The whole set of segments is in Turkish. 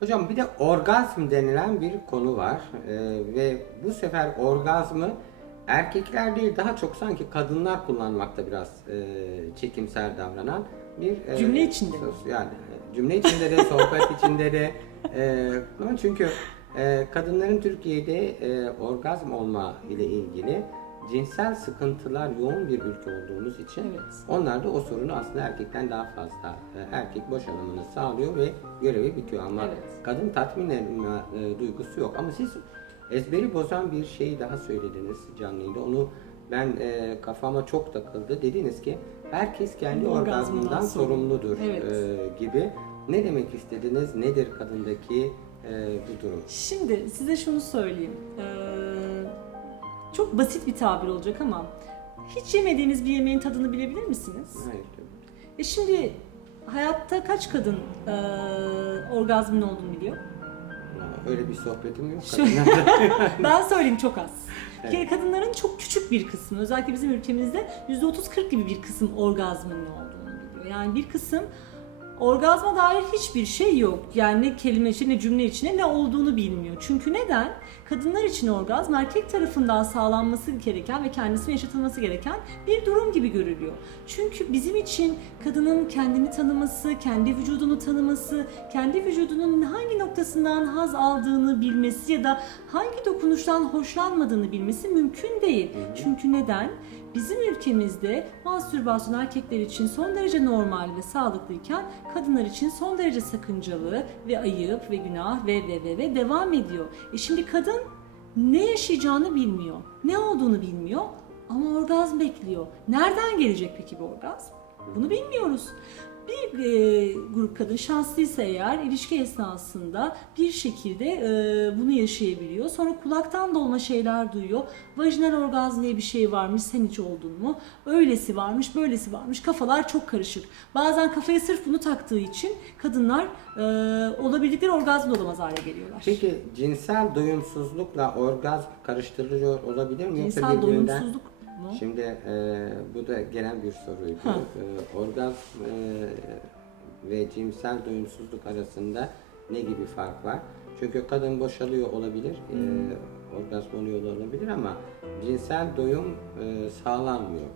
Hocam bir de orgazm denilen bir konu var Ee, ve bu sefer orgazmı erkekler değil daha çok sanki kadınlar kullanmakta biraz e, çekimsel davranan bir e, Cümle içinde mi? sos- yani e, cümle içinde de sohbet içinde de e, çünkü e, kadınların Türkiye'de e, orgazm olma ile ilgili cinsel sıkıntılar yoğun bir ülke olduğumuz için Evet. onlar da o sorunu aslında erkekten daha fazla e, erkek boş alımını sağlıyor ve görevi bitiyor ama Evet. kadın tatmin edilme e, duygusu yok. Ama siz ezberi bozan bir şeyi daha söylediniz canlı yayında. Onu ben e, kafama çok takıldı. Dediniz ki herkes kendi Orgazmından orgazmından sorumlu. sorumludur Evet. e, gibi. Ne demek istediniz? Nedir kadındaki e, bu durum? Şimdi size şunu söyleyeyim. Ee, çok basit bir tabir olacak ama hiç yemediğiniz bir yemeğin tadını bilebilir misiniz? Hayır. E şimdi hayatta kaç kadın ee, orgazmin olduğunu biliyor? Öyle bir sohbetim yok. Şu- ben söyleyeyim çok az. Bir kere Evet. kadınların çok küçük bir kısmı, özellikle bizim ülkemizde %30-40 gibi bir kısım orgazmın ne olduğunu biliyor. Yani bir kısım orgazma dair hiçbir şey yok. Yani ne kelime içinde ne cümle içinde ne olduğunu bilmiyor. Çünkü neden? Kadınlar için orgazm erkek tarafından sağlanması gereken ve kendisine yaşatılması gereken bir durum gibi görülüyor. Çünkü bizim için kadının kendini tanıması, kendi vücudunu tanıması, kendi vücudunun hangi noktasından haz aldığını bilmesi ya da hangi dokunuştan hoşlanmadığını bilmesi mümkün değil. Çünkü neden? Bizim ülkemizde mastürbasyon erkekler için son derece normal ve sağlıklıyken kadınlar için son derece sakıncalı ve ayıp ve günah ve ve ve ve devam ediyor. E şimdi kadın ne yaşayacağını bilmiyor, ne olduğunu bilmiyor ama orgazm bekliyor. Nereden gelecek peki bu orgazm? Bunu bilmiyoruz. Bir e, grup kadın şanslıysa eğer ilişki esnasında bir şekilde e, bunu yaşayabiliyor. Sonra kulaktan dolma şeyler duyuyor. Vajinal orgazm diye bir şey varmış sen hiç oldun mu? Öylesi varmış böylesi varmış kafalar çok karışık. Bazen kafaya sırf bunu taktığı için kadınlar e, olabildikleri orgazm olamaz hale geliyorlar. Peki cinsel doyumsuzlukla orgazm karıştırılıyor olabilir mi? Cinsel doyumsuzluk mu? Şimdi e, bu da gelen bir soruydu. Ha. E, orgazm e, ve cinsel doyumsuzluk arasında ne gibi fark var? Çünkü kadın boşalıyor olabilir, e, Hmm. orgazm oluyor olabilir ama cinsel doyum e, sağlanmıyor.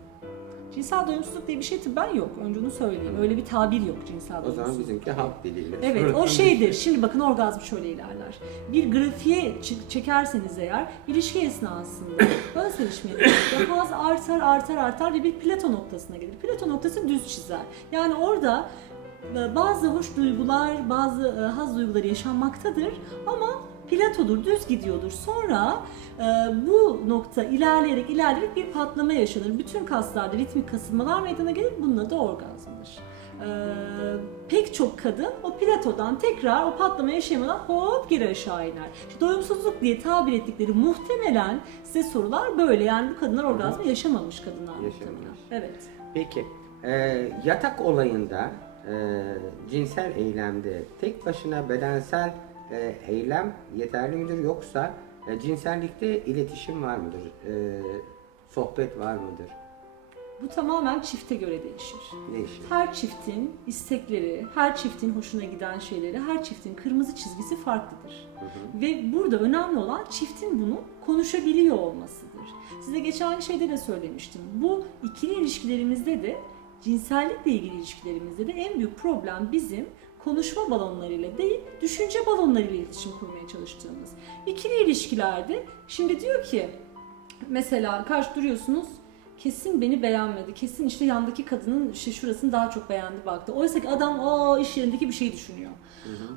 Cinsel doyumsuzluk diye bir şey ben yok. Önce onu söyleyeyim. Öyle bir tabir yok cinsel O doyumsuzluk. zaman bizimki halk diliyle. Evet o şeydir. Şimdi bakın orgazm şöyle ilerler. Bir grafiğe çekerseniz eğer ilişki esnasında ön sevişmede haz artar artar artar ve bir plato noktasına gelir. Plato noktası düz çizer. Yani orada e, bazı hoş duygular, bazı e, haz duyguları yaşanmaktadır ama platodur, düz gidiyordur. Sonra e, bu nokta ilerleyerek ilerleyerek bir patlama yaşanır. Bütün kaslarda ritmik kasılmalar meydana gelir. Bunun adı orgazmdır. Ee, pek çok kadın o platodan tekrar o patlama yaşayamadan hop geri aşağı iner. İşte doyumsuzluk diye tabir ettikleri muhtemelen size sorular böyle. Yani bu kadınlar orgazmı yaşamamış kadınlar muhtemelen. Evet. Peki e, yatak olayında e, cinsel eylemde tek başına bedensel e, eylem yeterli midir yoksa e, cinsellikte iletişim var mıdır? E, sohbet var mıdır? Bu tamamen çifte göre değişir. Değişir. Her çiftin istekleri, her çiftin hoşuna giden şeyleri, her çiftin kırmızı çizgisi farklıdır. Ve burada önemli olan çiftin bunu konuşabiliyor olmasıdır. Size geçen şeyde de söylemiştim. Bu ikili ilişkilerimizde de cinsellikle ilgili ilişkilerimizde de en büyük problem bizim konuşma balonlarıyla değil, düşünce balonlarıyla iletişim kurmaya çalıştığımız. İkili ilişkilerde şimdi diyor ki mesela karşı duruyorsunuz kesin beni beğenmedi. Kesin işte yandaki kadının işte şurasını daha çok beğendi baktı. Oysa ki adam o iş yerindeki bir şey düşünüyor.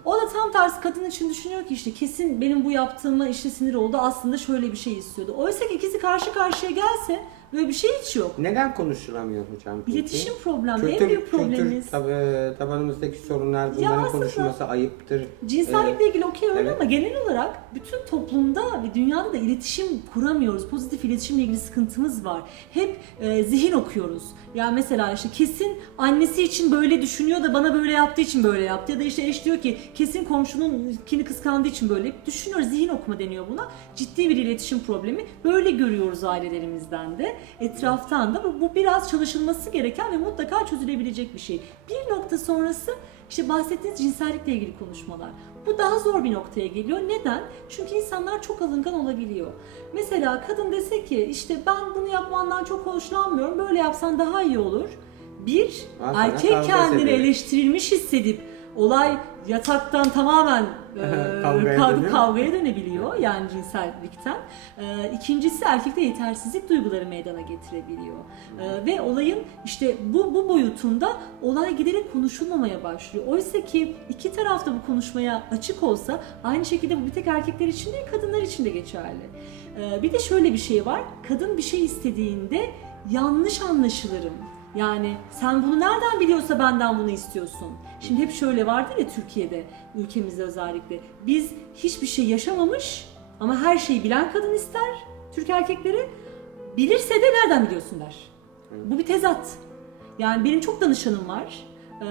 O da tam tersi kadın için düşünüyor ki işte kesin benim bu yaptığıma işte sinir oldu. Aslında şöyle bir şey istiyordu. Oysa ki ikisi karşı karşıya gelse böyle bir şey hiç yok. Neden konuşulamıyor hocam? peki? İletişim problemi en Kültür, büyük problemimiz. kültür tab- tabanımızdaki sorunlar bunların konuşulması ayıptır. Cinsellikle ilgili okey öyle evet. ama genel olarak bütün toplumda ve dünyada da iletişim kuramıyoruz. Pozitif iletişimle ilgili sıkıntımız var. Hep e, zihin okuyoruz. Yani mesela işte kesin annesi için böyle düşünüyor da bana böyle yaptığı için böyle yaptı. Ya da işte eş diyor ki kesin komşunun kini kıskandığı için böyle. Hep düşünüyoruz. Zihin okuma deniyor buna. Ciddi bir iletişim problemi. Böyle görüyoruz ailelerimizden de. Etraftan da. Bu, bu biraz çalışılması gereken ve mutlaka çözülebilecek bir şey. Bir nokta sonrası İşte bahsettiğiniz cinsellikle ilgili konuşmalar. Bu daha zor bir noktaya geliyor. Neden? Çünkü insanlar çok alıngan olabiliyor. Mesela kadın dese ki işte ben bunu yapmandan çok hoşlanmıyorum. Böyle yapsan daha iyi olur. Bir, erkek kendini eleştirilmiş hissedip olay yataktan tamamen e, Kavgaya kav- kavgaya dönebiliyor yani cinsellikten. E, ikincisi erkekte yetersizlik duyguları meydana getirebiliyor. E, ve olayın işte bu bu boyutunda olay giderek konuşulmamaya başlıyor. Oysa ki iki taraf da bu konuşmaya açık olsa aynı şekilde bu bir tek erkekler için değil kadınlar için de geçerli. E, bir de şöyle bir şey var. Kadın bir şey istediğinde yanlış anlaşılırım. Yani sen bunu nereden biliyorsa benden bunu istiyorsun. Şimdi hep şöyle vardır ya Türkiye'de, ülkemizde özellikle. Biz hiçbir şey yaşamamış ama her şeyi bilen kadın ister Türk erkekleri. Bilirse de nereden biliyorsun der. Bu bir tezat. Yani benim çok danışanım var. Ee,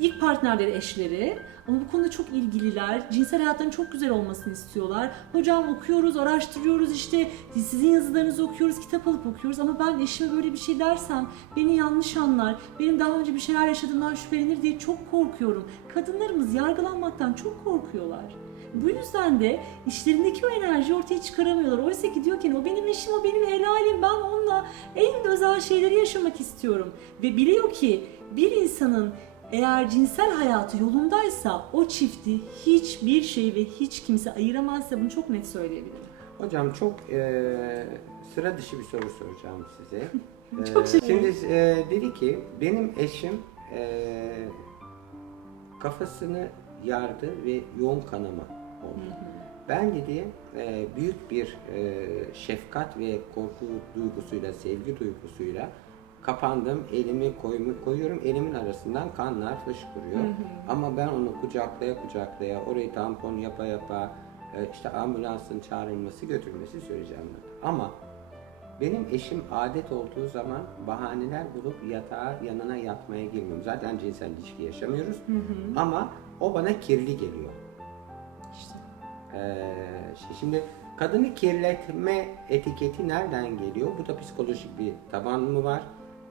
ilk partnerleri eşleri ama bu konuda çok ilgililer. Cinsel hayatlarının çok güzel olmasını istiyorlar. Hocam okuyoruz, araştırıyoruz işte sizin yazılarınızı okuyoruz, kitap alıp okuyoruz ama ben eşime böyle bir şey dersem beni yanlış anlar, benim daha önce bir şeyler yaşadığımdan şüphelenir diye çok korkuyorum. Kadınlarımız yargılanmaktan çok korkuyorlar. Bu yüzden de işlerindeki o enerjiyi ortaya çıkaramıyorlar. Oysa ki diyor ki o benim eşim, o benim helalim, ben onunla en özel şeyleri yaşamak istiyorum. Ve biliyor ki bir insanın eğer cinsel hayatı yolundaysa o çifti hiçbir şey ve hiç kimse ayıramazsa bunu çok net söyleyebilirim. Hocam çok e, sıra dışı bir soru soracağım size. Çok E, şekerim. Şimdi e, dedi ki benim eşim e, kafasını yardı ve yoğun kanama oldu. Ben dedi e, büyük bir e, şefkat ve korku duygusuyla, sevgi duygusuyla kapandım, elimi koymu, koyuyorum, elimin arasından kanlar fışkırıyor. Ama ben onu kucaklaya kucaklaya, orayı tampon yapa yapa, e, işte ambulansın çağrılması, götürülmesi söyleyeceğim. Ama benim eşim adet olduğu zaman bahaneler bulup yatağa yanına yatmaya girmiyorum. Zaten cinsel ilişki yaşamıyoruz. Ama o bana kirli geliyor. Ee, şimdi kadını kirletme etiketi nereden geliyor? Bu da psikolojik bir taban mı var?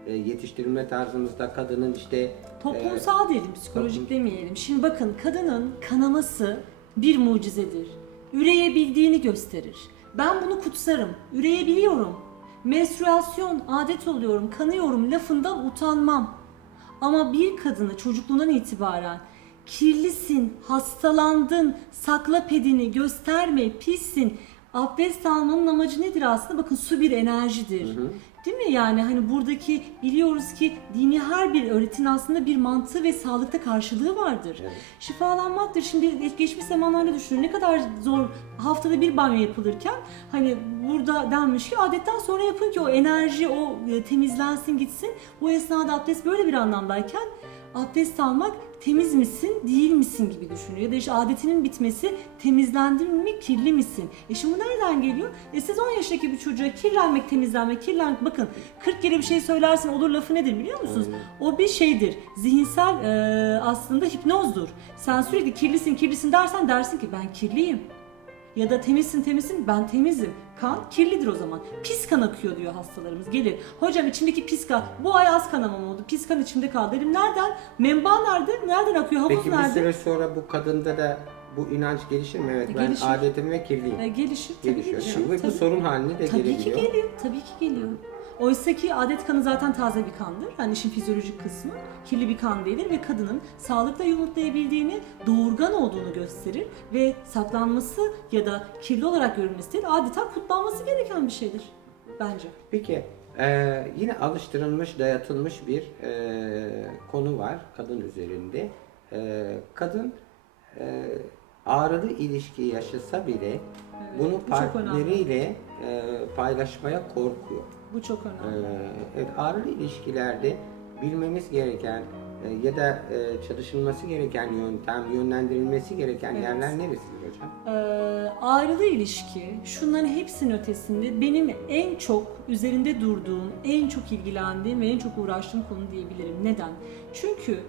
Ee, yetiştirilme tarzımızda kadının işte Toplumsal diyelim, psikolojik demeyelim. Şimdi bakın kadının kanaması bir mucizedir. Üreyebildiğini gösterir. Ben bunu kutsarım. Üreyebiliyorum. Menstruasyon, adet oluyorum, kanıyorum lafından utanmam. Ama bir kadını çocukluğundan itibaren kirlisin, hastalandın, sakla pedini, gösterme, pissin. Abdest almanın amacı nedir aslında? Bakın su bir enerjidir. Değil mi? Yani hani buradaki biliyoruz ki dini her bir öğretinin aslında bir mantığı ve sağlıkta karşılığı vardır. Evet. Şifalanmaktır. Şimdi geçmiş zamanlarda düşünün ne kadar zor haftada bir banyo yapılırken hani burada denmiş ki adetten sonra yapın ki o enerji o e, temizlensin gitsin. Bu esnada abdest böyle bir anlamdayken abdest almak temiz misin değil misin gibi düşünüyor. Ya da işte adetinin bitmesi temizlendin mi kirli misin? E şimdi bu nereden geliyor? E siz 10 yaşındaki bir çocuğa kirlenmek temizlenmek kirlenmek bakın 40 kere bir şey söylersin olur lafı nedir biliyor musunuz? O bir şeydir. Zihinsel e, aslında hipnozdur. Sen sürekli kirlisin kirlisin dersen dersin ki ben kirliyim. Ya da temizsin temizsin ben temizim. Kan kirlidir o zaman. Pis kan akıyor diyor hastalarımız. Gelir. Hocam içimdeki pis kan. Bu ay az kanamam oldu. Pis kan içimde kaldı. Dedim nereden? Menba nerede? Nereden akıyor? Havuz Peki bir nerede? süre sonra bu kadında da bu inanç gelişir mi? Evet ben Gelişir. adetim ve kirliyim. E, gelişir. Tabii Gelişiyor. gelişir. bu tabii. sorun haline de Tabii ki gelebiliyor. geliyor. Tabii ki geliyor. Oysa ki adet kanı zaten taze bir kandır. Yani işin fizyolojik kısmı kirli bir kan değildir ve kadının sağlıkla yumurtlayabildiğini, doğurgan olduğunu gösterir ve saklanması ya da kirli olarak görülmesi değil, adeta kutlanması gereken bir şeydir bence. Peki e, yine alıştırılmış, dayatılmış bir e, konu var kadın üzerinde. E, kadın e, ağrılı ilişki yaşasa bile bunu bu çok önemli. partneriyle e, paylaşmaya korkuyor. Bu çok önemli. evet, ağrılı ilişkilerde bilmemiz gereken e, ya da e, çalışılması gereken yöntem, yönlendirilmesi gereken Evet. yerler neresidir hocam? Ee, ayrılı ilişki şunların hepsinin ötesinde benim en çok üzerinde durduğum, en çok ilgilendiğim ve en çok uğraştığım konu diyebilirim. Neden? Çünkü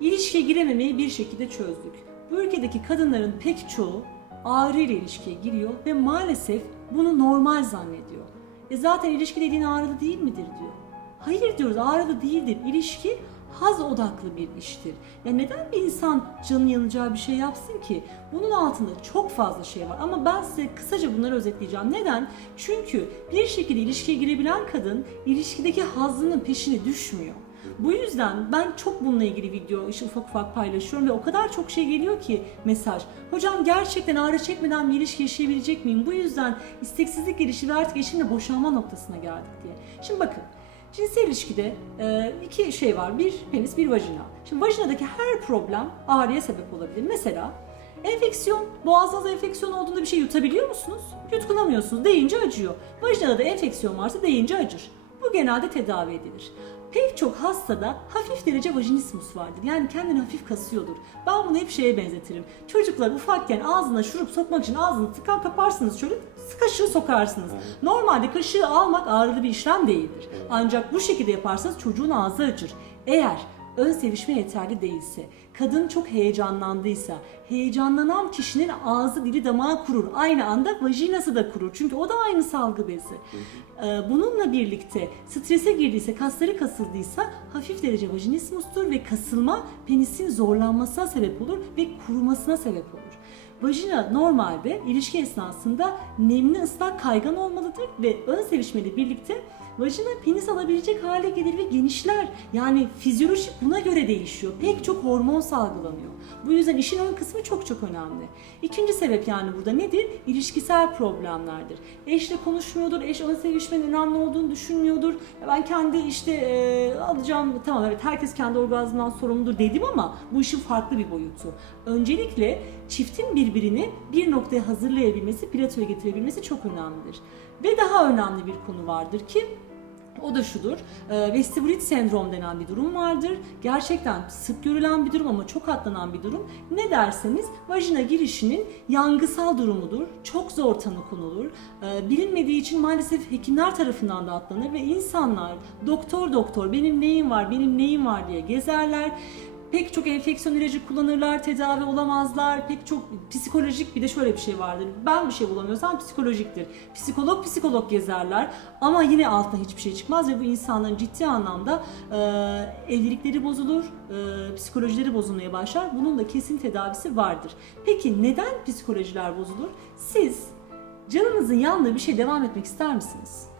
ilişkiye girememeyi bir şekilde çözdük. Bu ülkedeki kadınların pek çoğu ağrı ile ilişkiye giriyor ve maalesef bunu normal zannediyor. E zaten ilişki dediğin ağrılı değil midir diyor. Hayır diyoruz ağrılı değildir. İlişki haz odaklı bir iştir. Ya neden bir insan canın yanacağı bir şey yapsın ki? Bunun altında çok fazla şey var ama ben size kısaca bunları özetleyeceğim. Neden? Çünkü bir şekilde ilişkiye girebilen kadın ilişkideki hazının peşine düşmüyor. Bu yüzden ben çok bununla ilgili video işte ufak ufak paylaşıyorum ve o kadar çok şey geliyor ki mesaj. Hocam gerçekten ağrı çekmeden bir ilişki yaşayabilecek miyim? Bu yüzden isteksizlik gelişi ve artık eşimle boşanma noktasına geldik diye. Şimdi bakın cinsel ilişkide e, iki şey var. Bir penis, bir vajina. Şimdi vajinadaki her problem ağrıya sebep olabilir. Mesela enfeksiyon, boğazınızda enfeksiyon olduğunda bir şey yutabiliyor musunuz? Yutkunamıyorsunuz. Deyince acıyor. Vajinada da enfeksiyon varsa deyince acır. Bu genelde tedavi edilir. Pek çok hastada hafif derece vajinismus vardır. Yani kendini hafif kasıyordur. Ben bunu hep şeye benzetirim. Çocuklar ufakken ağzına şurup sokmak için ağzını tıkar kaparsınız şöyle kaşığı sokarsınız. Normalde kaşığı almak ağrılı bir işlem değildir. Ancak bu şekilde yaparsanız çocuğun ağzı acır. Eğer ön sevişme yeterli değilse, kadın çok heyecanlandıysa, heyecanlanan kişinin ağzı dili damağı kurur. Aynı anda vajinası da kurur. Çünkü o da aynı salgı bezi. Ee, Bununla birlikte strese girdiyse, kasları kasıldıysa hafif derece vajinismustur ve kasılma penisin zorlanmasına sebep olur ve kurumasına sebep olur. Vajina normalde ilişki esnasında nemli, ıslak, kaygan olmalıdır ve ön sevişmeyle birlikte vajina penis alabilecek hale gelir ve genişler. Yani fizyoloji buna göre değişiyor. Pek çok hormon salgılanıyor. Bu yüzden işin ön kısmı çok çok önemli. İkinci sebep yani burada nedir? İlişkisel problemlerdir. Eşle konuşmuyordur, eş ön sevişmenin önemli olduğunu düşünmüyordur. Ya Ben kendi işte e, alacağım, tamam evet herkes kendi orgazmından sorumludur dedim ama bu işin farklı bir boyutu. Öncelikle çiftin birbirini bir noktaya hazırlayabilmesi, platoya getirebilmesi çok önemlidir. Ve daha önemli bir konu vardır ki o da şudur. E, vestibulit sendrom denen bir durum vardır. Gerçekten sık görülen bir durum ama çok atlanan bir durum. Ne derseniz vajina girişinin yangısal durumudur. Çok zor tanı konulur. E, bilinmediği için maalesef hekimler tarafından da atlanır ve insanlar doktor doktor benim neyim var benim neyim var diye gezerler. Pek çok enfeksiyon ilacı kullanırlar, tedavi olamazlar. Pek çok psikolojik bir de şöyle bir şey vardır. Ben bir şey bulamıyorsam psikolojiktir. Psikolog psikolog gezerler ama yine altına hiçbir şey çıkmaz ve bu insanların ciddi anlamda e, evlilikleri bozulur, e, psikolojileri bozulmaya başlar. Bunun da kesin tedavisi vardır. Peki neden psikolojiler bozulur? Siz canınızın yandığı bir şey devam etmek ister misiniz?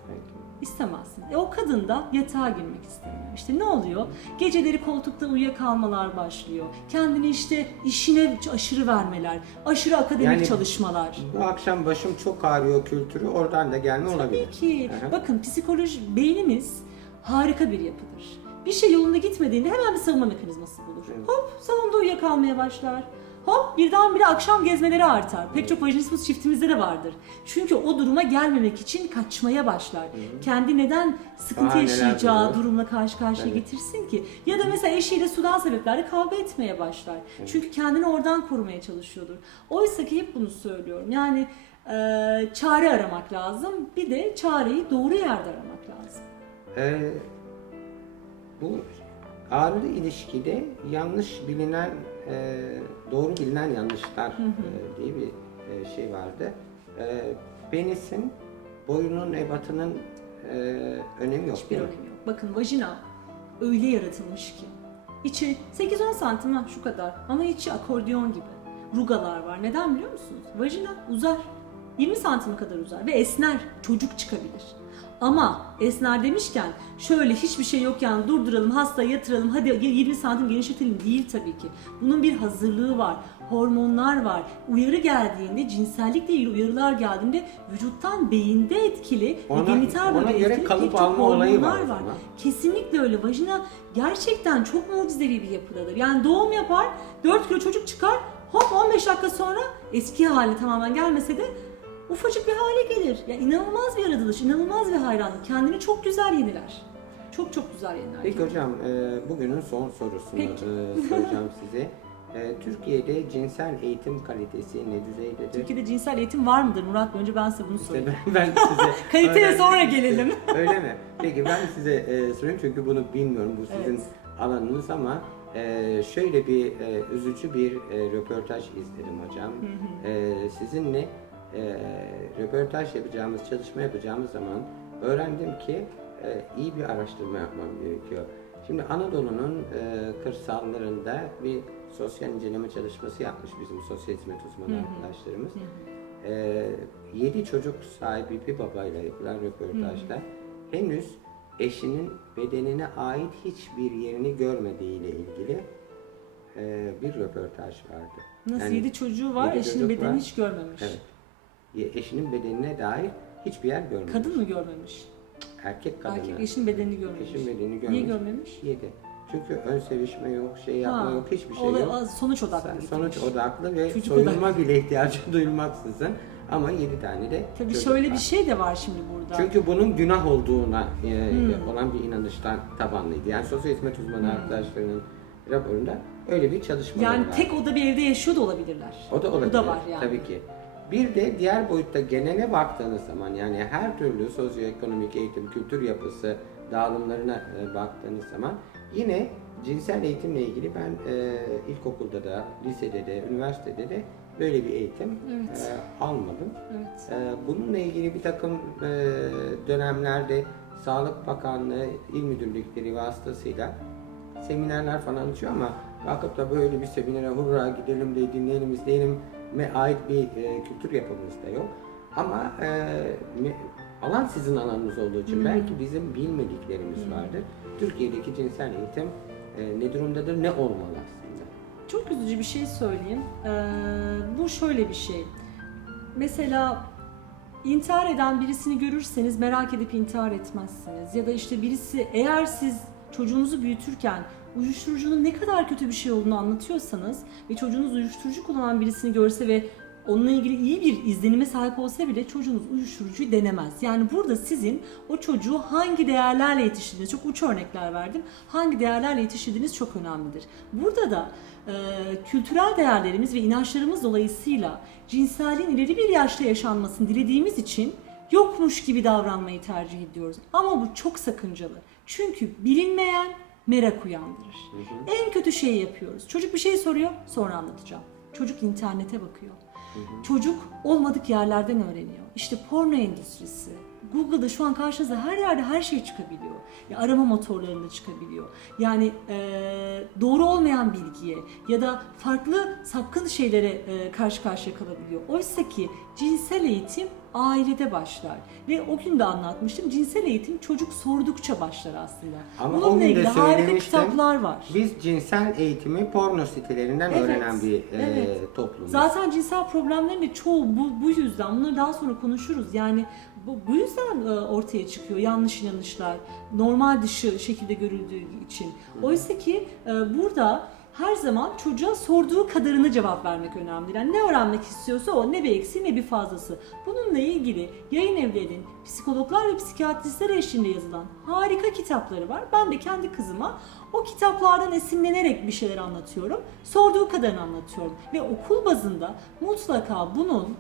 İstemezsin. E o kadın da yatağa girmek istemiyor. İşte ne oluyor? Geceleri koltukta uyuyakalmalar başlıyor. Kendini işte işine aşırı vermeler, aşırı akademik Yani- çalışmalar. Bu akşam başım çok ağrıyor kültürü oradan da gelme olabilir. Peki, Aha. bakın psikoloji, beynimiz harika bir yapıdır. Bir şey yolunda gitmediğinde hemen bir savunma mekanizması bulur. Evet. Hop salonda uyuyakalmaya başlar. Hop birdenbire akşam gezmeleri artar. Pek çok vajinismus çiftimizde de vardır. Çünkü o duruma gelmemek için kaçmaya başlar. Kendi neden sıkıntı Bahaneler yaşayacağı bulur. durumla karşı karşıya Evet. getirsin ki? Ya da mesela eşiyle sudan sebeplerle kavga etmeye başlar. Çünkü kendini oradan korumaya çalışıyordur. Oysa ki hep bunu söylüyorum. Yani e, çare aramak lazım. Bir de çareyi doğru yerde aramak lazım. Ee, bu ağrılı ilişkide yanlış bilinen, e, doğru bilinen yanlışlar e, diye bir e, şey vardı. E, penisin boyunun ebatının e, önemi yok. Hiçbir önemi yok. Bakın vajina öyle yaratılmış ki. İçi 8-10 santim şu kadar ama içi akordeon gibi. Rugalar var. Neden biliyor musunuz? Vajina uzar. 20 santim kadar uzar ve esner. Çocuk çıkabilir. Ama esner demişken şöyle hiçbir şey yok yani durduralım hastayı yatıralım hadi 20 santim genişletelim değil tabii ki. Bunun bir hazırlığı var. Hormonlar var. Uyarı geldiğinde cinsellikle ilgili uyarılar geldiğinde vücuttan beyinde etkili Ona- ve genital bölgede etkili kalıp alma olayı var zaman. Kesinlikle öyle. Vajina gerçekten çok mucizevi bir yapıdadır. Yani doğum yapar, 4 kilo çocuk çıkar, hop 15 dakika sonra eski hali tamamen gelmese de ufacık bir hale gelir. Ya inanılmaz bir yaratılış, inanılmaz bir hayranlık. Kendini çok güzel yeniler. Çok çok güzel yeniler. Peki hocam, e, bugünün son sorusunu Peki. e, soracağım size. E, Türkiye'de cinsel eğitim kalitesi ne düzeydedir? Türkiye'de cinsel eğitim var mıdır Murat Bey? Önce ben size bunu İşte sorayım. ben, ben size... Kaliteye sonra gelelim. Öyle mi? Peki ben size e, sorayım çünkü bunu bilmiyorum. Bu sizin Evet. alanınız ama e, şöyle bir e, üzücü bir e, röportaj izledim hocam. E, sizinle e, röportaj yapacağımız, çalışma yapacağımız zaman öğrendim ki e, iyi bir araştırma yapmam gerekiyor. Şimdi Anadolu'nun e, kırsallarında bir sosyal inceleme çalışması yapmış bizim sosyal hizmet uzmanı arkadaşlarımız. E, 7 çocuk sahibi bir babayla yapılan röportajda henüz eşinin bedenine ait hiçbir yerini görmediğiyle ilgili e, bir röportaj vardı. Nasıl Yani yedi çocuğu var, yedi eşinin bedenini hiç görmemiş. Evet. Ye- Eşinin bedenine dair hiçbir yer görmemiş. Kadın mı görmemiş? Erkek kadını. Erkek eşinin bedenini görmemiş. Eşin bedenini görmüş. Niye görmemiş? Yedi. Çünkü ön sevişme yok, şey yapma Ha, yok, hiçbir şey yok. Sonuç odaklı Sen-. Sonuç odaklı ve Çocuk soyulma odaklı. bile ihtiyacı duyulmaksızın ama yedi tane de Tabii şöyle var. bir şey de var şimdi burada. Çünkü bunun günah olduğuna e, Hmm. olan bir inanıştan tabanlıydı. Yani sosyal hizmet uzmanı arkadaşlarının raporunda öyle bir çalışma yani var. tek oda bir evde yaşıyor da olabilirler. O da olabilir. Bu da var yani. Tabii ki. Bir de diğer boyutta genele baktığınız zaman yani her türlü sosyoekonomik eğitim, kültür yapısı dağılımlarına e, baktığınız zaman yine cinsel eğitimle ilgili ben e, ilkokulda da, lisede de, üniversitede de böyle bir eğitim Evet. e, almadım. Evet. E, bununla ilgili bir takım e, dönemlerde Sağlık Bakanlığı il müdürlükleri vasıtasıyla seminerler falan açıyor ama kalkıp da böyle bir seminere hurra gidelim de dinleyelim izleyelim ait bir e, kültür yapımız da yok. Ama e, me- alan sizin alanınız olduğu için belki bizim bilmediklerimiz vardır. Türkiye'deki cinsel eğitim e, ne durumdadır, ne olmalı aslında? Çok üzücü bir şey söyleyeyim. Ee, bu şöyle bir şey. Mesela intihar eden birisini görürseniz merak edip intihar etmezsiniz. Ya da işte birisi eğer siz çocuğunuzu büyütürken uyuşturucunun ne kadar kötü bir şey olduğunu anlatıyorsanız ve çocuğunuz uyuşturucu kullanan birisini görse ve onunla ilgili iyi bir izlenime sahip olsa bile çocuğunuz uyuşturucuyu denemez. Yani burada sizin o çocuğu hangi değerlerle yetiştirdiğiniz, çok uç örnekler verdim, hangi değerlerle yetiştirdiğiniz çok önemlidir. Burada da e, kültürel değerlerimiz ve inançlarımız dolayısıyla cinselliğin ileri bir yaşta yaşanmasını dilediğimiz için yokmuş gibi davranmayı tercih ediyoruz. Ama bu çok sakıncalı. Çünkü bilinmeyen merak uyandırır. En kötü şeyi yapıyoruz. Çocuk bir şey soruyor, sonra anlatacağım. Çocuk internete bakıyor. Çocuk olmadık yerlerden öğreniyor. İşte porno endüstrisi. Google'da şu an karşınıza her yerde her şey çıkabiliyor. Ya arama motorlarında çıkabiliyor. Yani eee, doğru olmayan bilgiye ya da farklı sapkın şeylere eee, karşı karşıya kalabiliyor. Oysa ki cinsel eğitim ailede başlar. Ve o gün de anlatmıştım. Cinsel eğitim çocuk sordukça başlar aslında. Ama o Bununla de ilgili harika söylemiştim. kitaplar var. Biz cinsel eğitimi porno sitelerinden Evet, öğrenen bir e, evet. toplumuz. Zaten cinsel problemlerin de çoğu bu, bu yüzden. Bunları daha sonra konuşuruz. Yani bu, bu yüzden e, ortaya çıkıyor yanlış inanışlar, normal dışı şekilde görüldüğü için. Oysa ki e, burada her zaman çocuğa sorduğu kadarını cevap vermek önemli. Yani ne öğrenmek istiyorsa o, ne bir eksiği ne bir fazlası. Bununla ilgili yayın evlerinin psikologlar ve psikiyatristler eşliğinde yazılan harika kitapları var. Ben de kendi kızıma o kitaplardan esinlenerek bir şeyler anlatıyorum. Sorduğu kadarını anlatıyorum. Ve okul bazında mutlaka bunun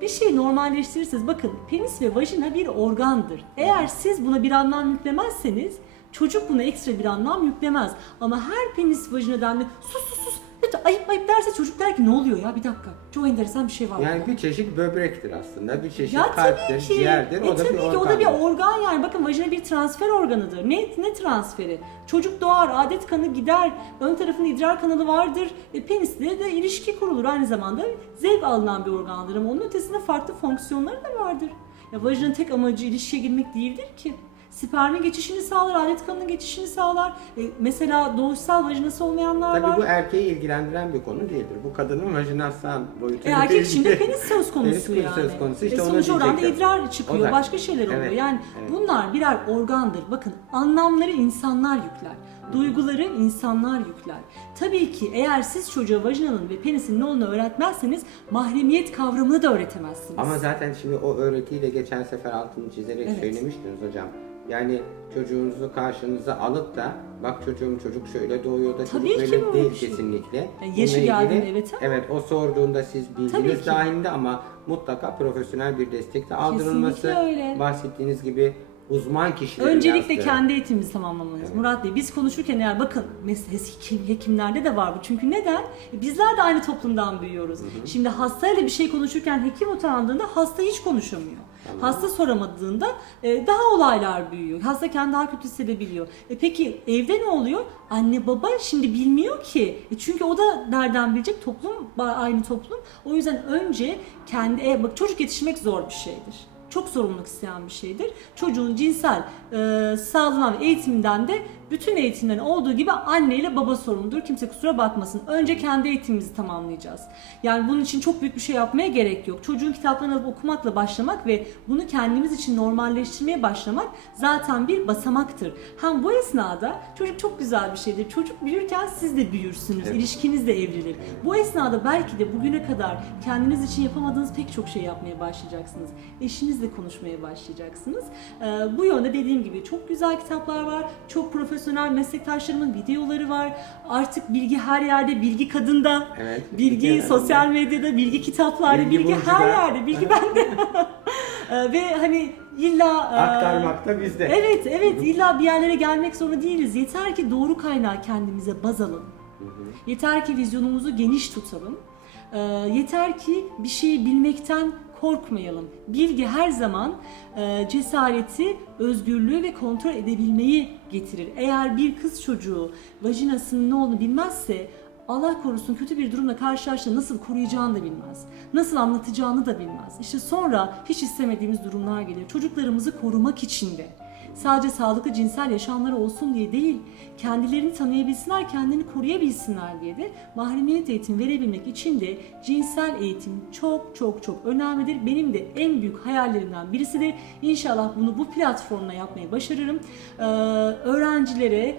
bir şey normalleştirirseniz bakın penis ve vajina bir organdır. Eğer siz buna bir anlam yüklemezseniz çocuk buna ekstra bir anlam yüklemez. Ama her penis vajinadan da sus sus sus ayıp ayıp derse çocuk der ki ne oluyor ya bir dakika çok enteresan bir şey var. Yani burada." bir çeşit böbrektir aslında, bir çeşit Ya kalptir, ki. ciğerdir. E o da tabii bir ki o da bir organ yani. Bakın vajina bir transfer organıdır. Ne ne transferi? Çocuk doğar, adet kanı gider, ön tarafında idrar kanalı vardır. E, penisle de ilişki kurulur aynı zamanda. Zevk alınan bir organdır ama onun ötesinde farklı fonksiyonları da vardır. Ya vajinanın tek amacı ilişkiye girmek değildir ki. Spermin geçişini sağlar, adet kanının geçişini sağlar. E, mesela doğuşsal vajinası olmayanlar Tabii var. bu erkeği ilgilendiren bir konu değildir. Bu kadının vajinasal boyutu. E, erkek için de penis söz konusu Penis yani. söz konusu. İşte e, onu sonuç oradan da diyecektim. idrar çıkıyor, O da- başka şeyler oluyor. Evet, Yani evet. bunlar birer organdır. Bakın anlamları insanlar yükler. Duyguları insanlar yükler. Tabii ki eğer siz çocuğa vajinanın ve penisin ne olduğunu öğretmezseniz mahremiyet kavramını da öğretemezsiniz. Ama zaten şimdi o öğretiyi de geçen sefer altını çizerek Evet. söylemiştiniz hocam. Yani çocuğunuzu karşınıza alıp da bak çocuğum çocuk şöyle doğuyor da Tabii çocuk ki böyle böyle değil bir şey. kesinlikle. Yani yaşı Bununla geldiğinde ilgili- evet ama- Evet o sorduğunda siz Tabii bilginiz ki. dahilinde ama mutlaka profesyonel bir destek de aldırılması. Kesinlikle öyle. Bahsettiğiniz gibi uzman kişilerin Öncelikle yazdığı. kendi eğitimimizi tamamlamalıyız. Murat Bey biz konuşurken eğer bakın mes- hekim, hekimlerde de var bu. Çünkü neden? E, Bizler de aynı toplumdan büyüyoruz. Şimdi hastayla bir şey konuşurken hekim utandığında hasta hiç konuşamıyor. Hasta soramadığında e, daha olaylar büyüyor. Hasta kendini daha kötü hissedebiliyor. E peki evde ne oluyor? Anne baba şimdi bilmiyor ki. E çünkü o da nereden bilecek? Toplum aynı toplum. O yüzden önce kendi e, bak çocuk yetiştirmek zor bir şeydir. Çok sorumluluk isteyen bir şeydir. Çocuğun cinsel e, sağlığından ve eğitiminden de bütün eğitimlerin olduğu gibi anne ile baba sorumludur. Kimse kusura bakmasın. Önce kendi eğitimimizi tamamlayacağız. Yani bunun için çok büyük bir şey yapmaya gerek yok. Çocuğun kitaplarını alıp okumakla başlamak ve bunu kendimiz için normalleştirmeye başlamak zaten bir basamaktır. Hem bu esnada çocuk çok güzel bir şeydir. Çocuk büyürken siz de büyürsünüz. Evet. İlişkiniz de evrilir. Bu esnada belki de bugüne kadar kendiniz için yapamadığınız pek çok şey yapmaya başlayacaksınız. Eşinizle konuşmaya başlayacaksınız. Ee, bu yönde dediğim gibi çok güzel kitaplar var. Çok profesyonel meslektaşlarımın videoları var. Artık bilgi her yerde, bilgi kadında. Evet. Bilgi Bilgi sosyal medyada, bilgi kitaplarda, Bilgi bilgi, her yerde, bilgi bende. Ee, Ve hani illa Aktarmak da bizde. Evet, evet illa bir yerlere gelmek zorunda değiliz. Yeter ki doğru kaynağı kendimize baz. Hı hı. Yeter ki vizyonumuzu geniş tutalım. Ee, yeter ki bir şeyi bilmekten korkmayalım. Bilgi her zaman e, cesareti, özgürlüğü ve kontrol edebilmeyi getirir. Eğer bir kız çocuğu vajinasının ne olduğunu bilmezse Allah korusun kötü bir durumla karşılaştığında nasıl koruyacağını da bilmez. Nasıl anlatacağını da bilmez. İşte sonra hiç istemediğimiz durumlar geliyor. Çocuklarımızı korumak için de sadece sağlıklı cinsel yaşamları olsun diye değil, kendilerini tanıyabilsinler, kendini koruyabilsinler diye de mahremiyet eğitimi verebilmek için de cinsel eğitim çok çok çok önemlidir. Benim de en büyük hayallerimden birisidir. İnşallah bunu bu platformla yapmayı başarırım. Ee, öğrencilere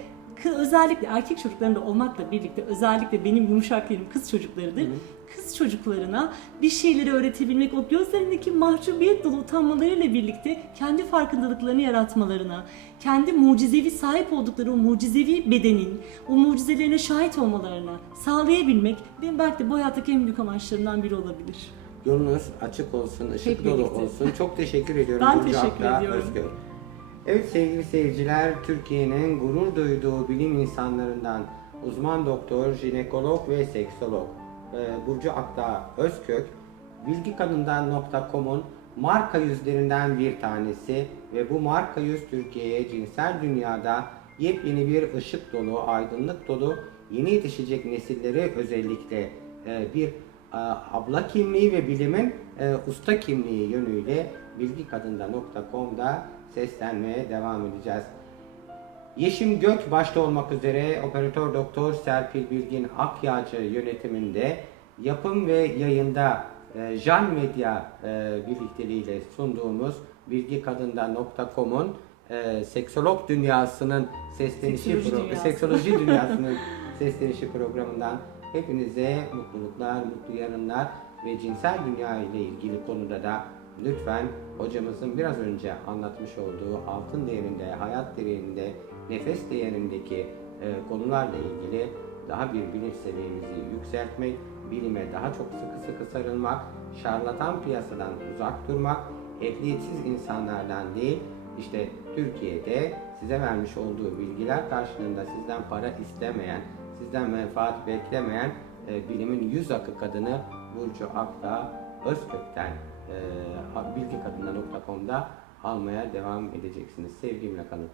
özellikle erkek çocuklarında olmakla birlikte özellikle benim yumuşak yerim kız çocuklarıdır. Kız çocuklarına bir şeyleri öğretebilmek, o gözlerindeki mahcubiyet dolu utanmalarıyla birlikte kendi farkındalıklarını yaratmalarına, kendi mucizevi sahip oldukları o mucizevi bedenin, o mucizelerine şahit olmalarına sağlayabilmek benim belki de bu hayattaki en büyük amaçlarımdan biri olabilir. Yolunuz açık olsun, ışık Hep dolu birlikte. olsun. Çok teşekkür ediyorum. Ben Burcu teşekkür ediyorum. Özgür. Evet sevgili seyirciler, Türkiye'nin gurur duyduğu bilim insanlarından uzman doktor, jinekolog ve seksolog e, Burcu Akdağ Özkök, bilgikadından.com'un marka yüzlerinden bir tanesi ve bu marka yüz Türkiye'ye cinsel dünyada yepyeni bir ışık dolu, aydınlık dolu yeni yetişecek nesilleri özellikle e, bir e, abla kimliği ve bilimin usta kimliği yönüyle bilgikadında.com'da seslenmeye devam edeceğiz. Yeşim Gök başta olmak üzere operatör doktor Serpil Bilgin Akyağcı yönetiminde yapım ve yayında e, Jan Medya e, birlikteliğiyle sunduğumuz bilgikadında.com'un e, seksolog dünyasının seslenişi Seksoloji pro- dünyası. seksoloji dünyasının seslenişi programından hepinize mutluluklar, mutlu yarınlar ve cinsel dünya ile ilgili konuda da lütfen hocamızın biraz önce anlatmış olduğu altın değerinde, hayat değerinde, nefes değerindeki e, konularla ilgili daha bir bilinç seviyemizi yükseltmek, bilime daha çok sıkı sıkı sarılmak, şarlatan piyasadan uzak durmak, ehliyetsiz insanlardan değil, işte Türkiye'de size vermiş olduğu bilgiler karşılığında sizden para istemeyen, sizden menfaat beklemeyen e, bilimin yüz akı kadını Burcu Akdağ Özkök'ten e, bilgikadına.com'da almaya devam edeceksiniz. Sevgiyle kalın.